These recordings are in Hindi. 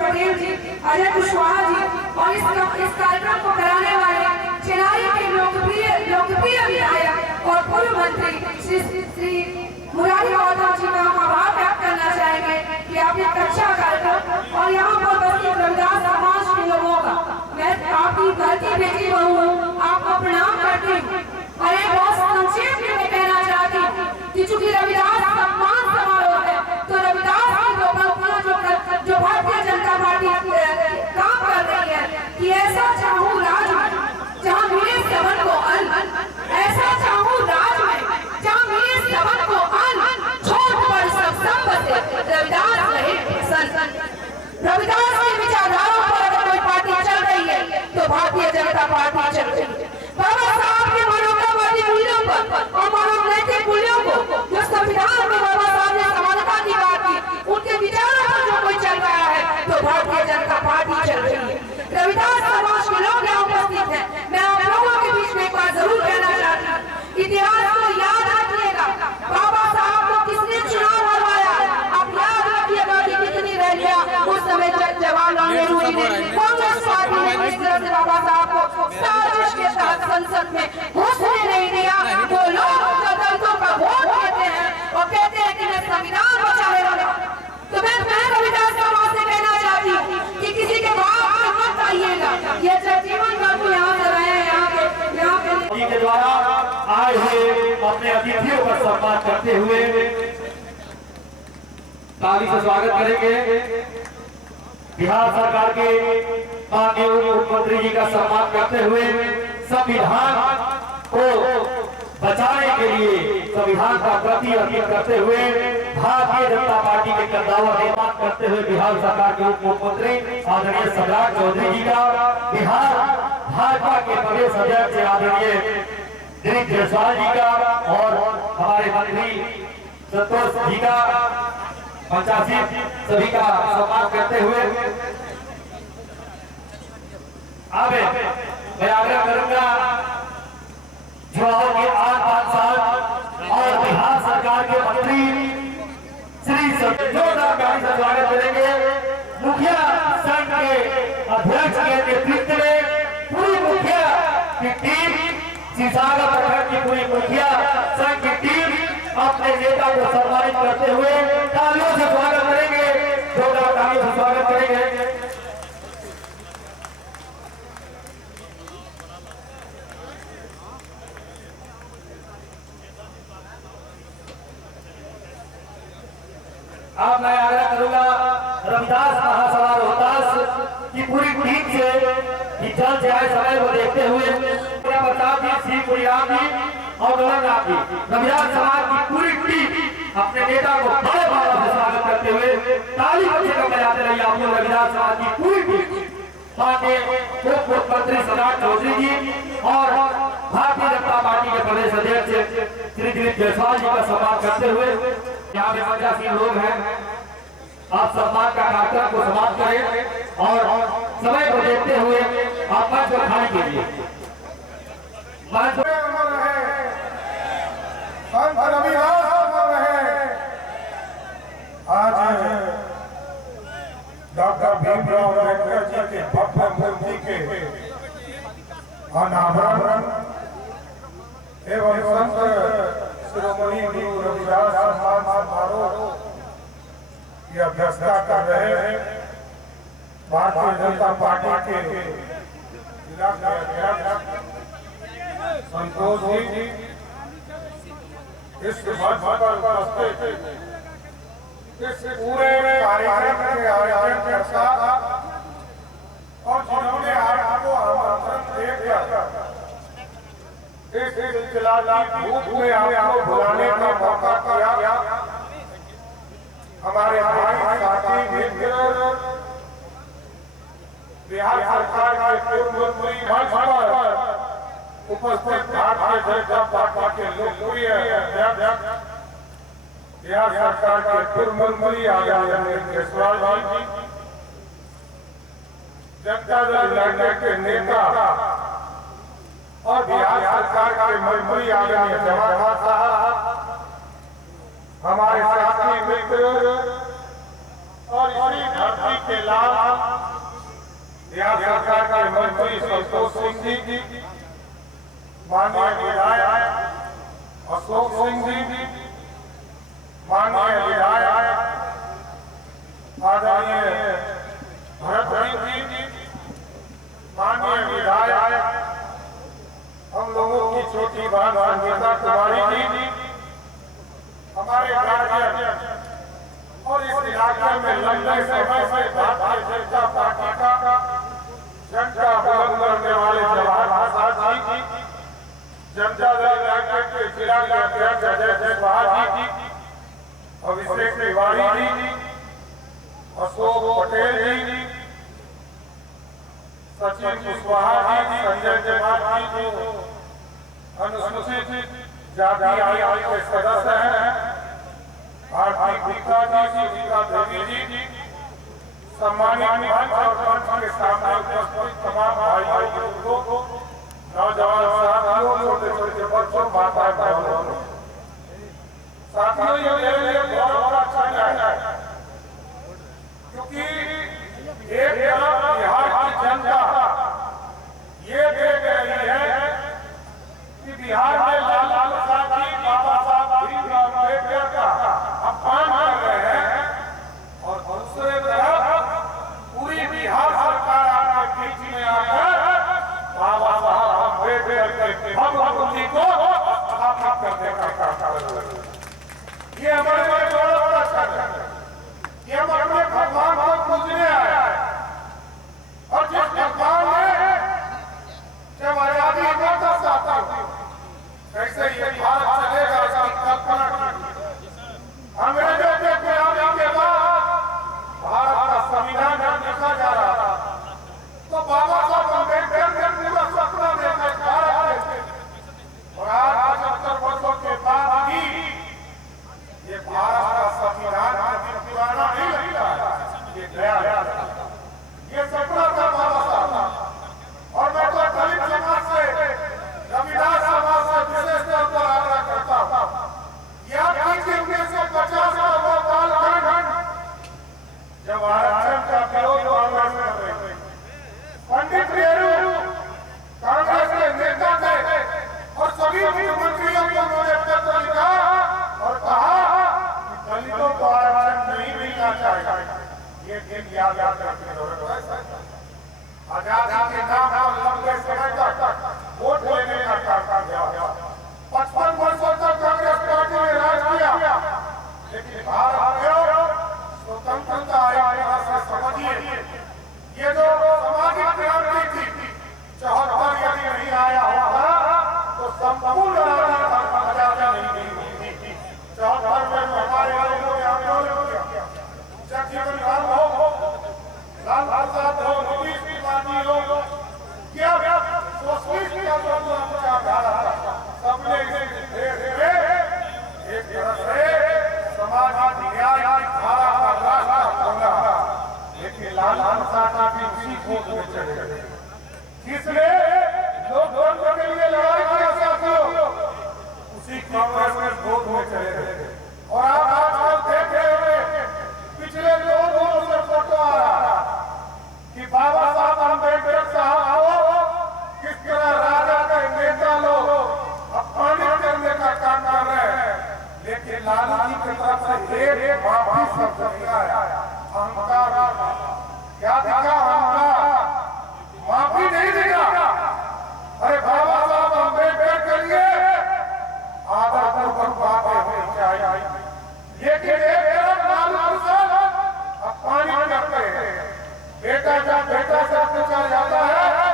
पटेल जी, अजय कुशवाहा जी और इस कार्यक्रम को कराने वाले चिनारी के लोकप्रिय विधायक और पूर्व मंत्री श्री मुरारी गौतम जी का हम आभार व्यक्त करना चाहेंगे कि आपने अच्छा कार्यक्रम और यहाँ पर बस्ती रविदास समाज के लोगों का मैं आपकी धरती बेटी बहू हूँ, आपको प्रणाम करती हूँ। और एक बहुत संक्षेप में मैं कहना चाहती हूँ कि चूंकि रविदास सम्मान समारोह है तो रविदास की जो भारतीय जनता पार्टी काम कर रही है कि ऐसा चाहूँ राज में जहाँ मिले सबन को अन्न, ऐसा चाहूँ राज में जहाँ मिले सबन को अन्न, छोट पर सब संपत्ति रविदास रहे सन। रविदास की विचारधाराओं पर अगर कोई पार्टी चल रही है तो भारतीय जनता पार्टी चल रही है। बाबा साहब के मानवतावादी मूल्यों पर और मानव नैतिक मूल्यों को जो संविधान में बाबा साहब ने समानता की बात की, उनके विचारों पर जो कोई चल रहा है तो भारतीय जनता पार्टी चल रही है। रविदास समाज के लोग यहाँ उपस्थित हैं, मैं आप लोगों के बीच में एक बात जरूर कहना चाहती हूँ, इतिहास को याद रखिएगा। बाबा साहब को किसने चुनाव हरवाया? आप याद रखिएगा कि कितनी रैलियां उस समय जवाहरलाल नेहरू जी ने कांग्रेस पार्टी ने किस तरह से बाबा साहब को साजिश के तहत संसद में घुसने नहीं दिया। वो लोग दलितों का वोट देते हैं और कहते हैं कि मैं संविधान बचाने वाला। तो मैं रविदास समाज से कहना चाहती हूँ कि किसी के बाप में मत आइएगा। ये जीवन बाबू यहाँ से रहे यहाँ के द्वारा आए हुए अपने अतिथियों का सम्मान करते हुए ताली से स्वागत करेंगे। बिहार सरकार के माननीय मुख्यमंत्री जी का सम्मान करते हुए संविधान को बचाने के लिए संविधान का प्रति अर्पित करते हुए भारतीय जनता पार्टी के कद्दावर निर्माण करते हुए बिहार सरकार के उप मुख्यमंत्री आदरणीय सम्राट चौधरी जी का, बिहार भाजपा के प्रदेश अध्यक्ष आदरणीय दिलीप जायसवाल जी का और हमारे मंत्री संतोष जी का, पंचायती सभी का सम्मान करते हुए आगे मैं आग्रह करूंगा चुनाव के 8 साल और बिहार सरकार के मंत्री श्री जोरदार से स्वागत करेंगे। मुखिया संघ के अध्यक्ष के नेतृत्व में पूरी मुखिया की टीम, सीसागा प्रखंड की पूरी मुखिया संघ की टीम अपने नेता को सम्मानित करते हुए तालियों से स्वागत करेंगे, जोरदार तालियों से स्वागत करेंगे। अब मैं आग्रह करूंगा रविदास महासभा रोहतास की पूरी टीम से कि जल्द जाए समय को देखते हुए प्रताप जी, श्री गुरियाम जी और गौरव जी, रविदास समाज की पूरी टीम अपने नेता को बड़े भाव से स्वागत करते हुए ताली बजाते बजाते रहिए। आप लोग रविदास समाज की पूरी टीम माननीय उप मुख्यमंत्री सम्राट चौधरी जी और भारतीय जनता पार्टी के प्रदेश अध्यक्ष श्री दिलीप जायसवाल जी का सम्मान करते हुए यहाँ पे 85 लोग हैं। आप सम्मान का कार्यक्रम को समाप्त करें और समय को देखते हुए आप मंच को खाली कीजिए। आज डॉक्टर भीमराव अम्बेडकर जी के भव्य मूर्ति के अनावरण एवं संत शिरोमणि गुरु रविदास सम्मान समारोह की अध्यक्षता कर रहे हैं भारतीय जनता पार्टी के जिला अध्यक्ष संतोष जी। इस मंच पर उपस्थित इस पूरे कार्यक्रम के आयोजनकर्ता और जिन्होंने आपको आमंत्रण देकर इस सिलसिला धूप में आपको बुलाने का मौका दिया, हमारे भाई साथी मित्र बिहार सरकार के पूर्व मंत्री मंच पर उपस्थित भारतीय जनता पार्टी के लोकप्रिय अध्यक्ष बिहार सरकार के पूर्व मंत्री आदरणीय जायसवाल जी, जनता दल यूनाइटेड के नेता और बिहार सरकार के मंत्री आदरणीय जवाहर साहब, हमारे साथी मित्र और इसी धरती के लाल माननीय विधायक अशोक सिंह जी, माननीय विधायक आदरणीय भरत सिंह जी, माननीय विधायक हम लोगों की छोटी बहन संगीता कुमारी जी, हमारे गार्जियन और इस इलाके में लंबे समय से भारतीय जनता पार्टी का झंडा बुलंद करने वाले जवाहर प्रसाद जी, जनता दल यूनाइटेड के जिला अध्यक्ष अजय कुशवाहा जी, अभिषेक तिवारी जी, अशोक पटेल जी, सचिन कुशवाहा जी, संजय कुमार जी जो अनुसूचित जाति आयोग के सदस्य हैं, आरती गुप्ता जी, गीता देवी जी, सम्मानित मंच और मंच के सामने उपस्थित तमाम भाइयों बुजुर्गों, नौजवान साथियों, छोटे छोटे बच्चों, माताएं बहनों, साथियों ये मेरे लिए गौरव का क्षण है, क्योंकि एक तरफ बिहार की जनता ये देख रही है कि बिहार में लालू प्रसाद जी बाबा साहब भीमराव अम्बेडकर का अपमान कर रहे हैं, और दूसरे तरफ पूरी बिहार सरकार आपके बीच में आकर बाबा साहब अम्बेडकर के भव्य को स्थापित करने का काम कर रहे हैं। ये हमारे लिए गौरव का क्षण है कि हम अपने भगवान को पूजने आए हैं, और जिस भगवान ने जब आजादी का साथ कैसे ये भारत चलेगा इसकी कल्पना की। अंग्रेजों के गुलामी के बाद भारत का संविधान लिखा जा रहा था, तो बाबा साहब अम्बेडकर ने पूरा सपना देखा भारत के, और आज 75 वर्षों के बाद भी ये भारत का संविधान पुराना नहीं लगता है, ये नया है। ये सपना था बाबा साहब, और मैं तो दलित समाज से, रविदास समाज से विशेष तौर पर आग्रह करता हूँ, याद कीजिए 1950 का वो कालखंड जब आरक्षण का विरोध कांग्रेस कर रही थी। पंडित नेहरू कांग्रेस के नेता थे, और सभी मुख्यमंत्रियों को उन्होंने पत्र लिखा और कहा कि दलितों को आरक्षण नहीं मिलना चाहिए। ये दिन याद रखने आजादी के नाम पर लंबे समय तक वोट लेने का काम किया। 55 वर्षों तक कांग्रेस पार्टी ने राज किया, लेकिन भारत में स्वतंत्रता आई से समझिए, ये जो सामाजिक क्रांति थी 74 यदि नहीं आया होता तो संपूर्ण आजादी नहीं मिली थी। 74 में हमारे लोगों ने आंदोलन किया, जगजीवन राम हो, लाल प्रसाद हो, नीतीश कुमार जी हो, क्या सोशलिस्ट का जो विचारधारा था, सबने एक तरह से समाज न्याय की धारा का रास्ता खोला, लेकिन लाल प्रसाद जी उसी खोज में चले गए, जिसने लोकतंत्र के लिए लड़ाई किया साथियों, उसी कांग्रेस के खोज में चले गए। और आप आजकल देख रहे होंगे, पिछले 2 दिनों से फोटो आ रहा कि बाबा साहब अम्बेडकर साहब को किस तरह राजा के नेता लोग अपमानित करने का काम कर रहे हैं, लेकिन लालू जी की तरफ से एक माफी शब्द नहीं आया। अहंकार क्या दिखा? अहंकार, माफी नहीं दिखा। अरे बाबा साहब अम्बेडकर के लिए आदरपूर्वक बातें होनी चाहिए, लेकिन एक तरफ लालू प्रसाद अपमानित करते हैं, बेटा जब बेटा से पूछा जाता है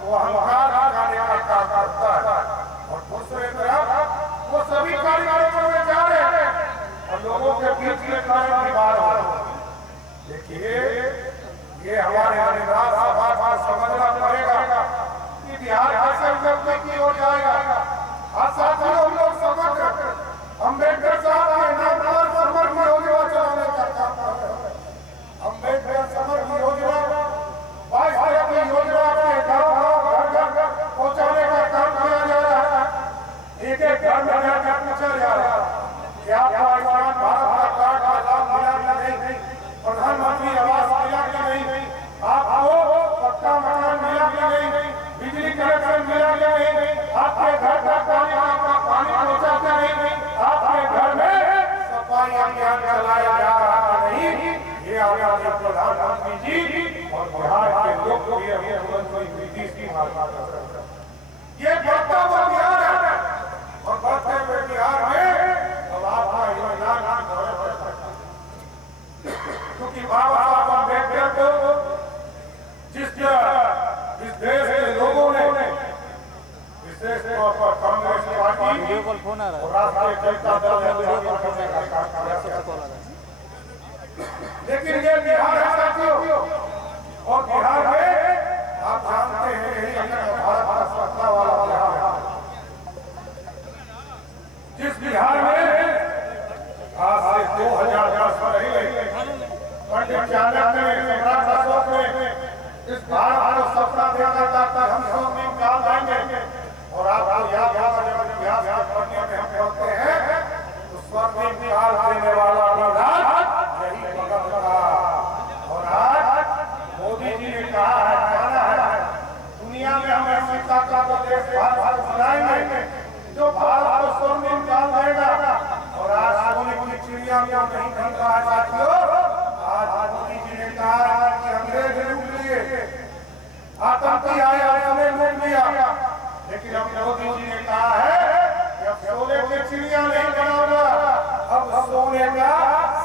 वो अहंकार दिखाने का काम करता है, और दूसरे तरफ वो सभी कार्यक्रमों में जा रहे हैं और लोगों के बीच में कारण बीमार हो रहे हैं। देखिए, ये हमारे निवास सभा समझना पड़ेगा कि बिहार कैसे उन्नति की ओर जाएगा। आज साथियों, हम लोग समझ अम्बेडकर साहब के नाम पर समर योजना चलाने का काम कर रहे हैं। अम्बेडकर समर योजना 22 तरह की योजना के गाँव घर पहुँचाने का काम किया जा रहा है। एक घर में जाकर पूछा जा रहा है कि आपको आयुष्मान भारत का कार्ड का लाभ मिला कि नहीं, प्रधानमंत्री आवास मिला कि नहीं, आपको पक्का मकान मिला कि नहीं, बिजली कनेक्शन मिला कि नहीं, आपके घर तक पानी पहुंचाते नहीं, आपके घर में सफाई अभियान चलाया जा रहा नहीं। ये आदरणीय प्रधानमंत्री जी और बिहार के लोकप्रिय मुख्यमंत्री नीतीश कुमार ये बढ़ता हुआ बिहार है और बढ़ते हुए बिहार में अब आपका योगदान दौरे पर सकता है, क्योंकि बाबा साहब अम्बेडकर को जिस इस देश के लोगों ने विशेष तौर पर कांग्रेस पार्टी और राष्ट्रीय जनता दल, लेकिन ये बिहार है साथियों, और बिहार में आप जानते हैं यही अपना भारत का सत्ता वाला बिहार है, जिस बिहार में आज से 2010 पहले पंडित चाणक्य ने, सम्राट अशोक ने इस भारत को सपना देखा था कि हम 100 दिन काल आएंगे, और आपको याद होगा जब इतिहास पढ़ने में हम पढ़ते हैं तो स्वर्णिम काल देने वाला विधान यही भगत था। और आज मोदी जी ने कहा है, कहना है दुनिया में हम ऐसी ताकत को देश भारत बनाएंगे जो भारत को स्वर्णिम काल देगा। और आज सोने की चिड़िया में नहीं बन रहा है साथियों, आज मोदी जी ने कहा है कि अंग्रेज लूट लिए, आतंकी आए हमने लूट लिया, लेकिन अब मोदी जी ने कहा है कि अब सोने की चिड़िया नहीं बनाऊंगा, अब सोने का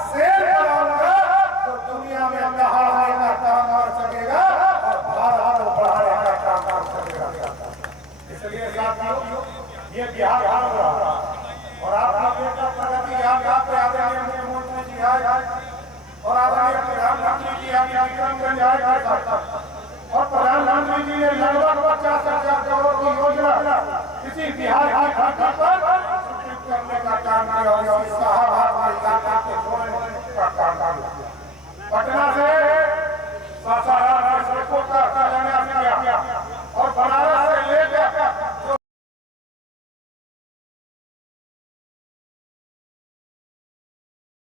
शेर बनाऊंगा तो दुनिया में बढ़ाने का काम कर सकेगा और भारत को बढ़ाने का काम कर सकेगा। इसलिए साथियों ये बिहार हार रहा और आप देखा प्रगति यहाँ पे आदरणीय मुख्यमंत्री जी आए और आदरणीय प्रधानमंत्री जी विक्रमगंज आए और प्रधानमंत्री जी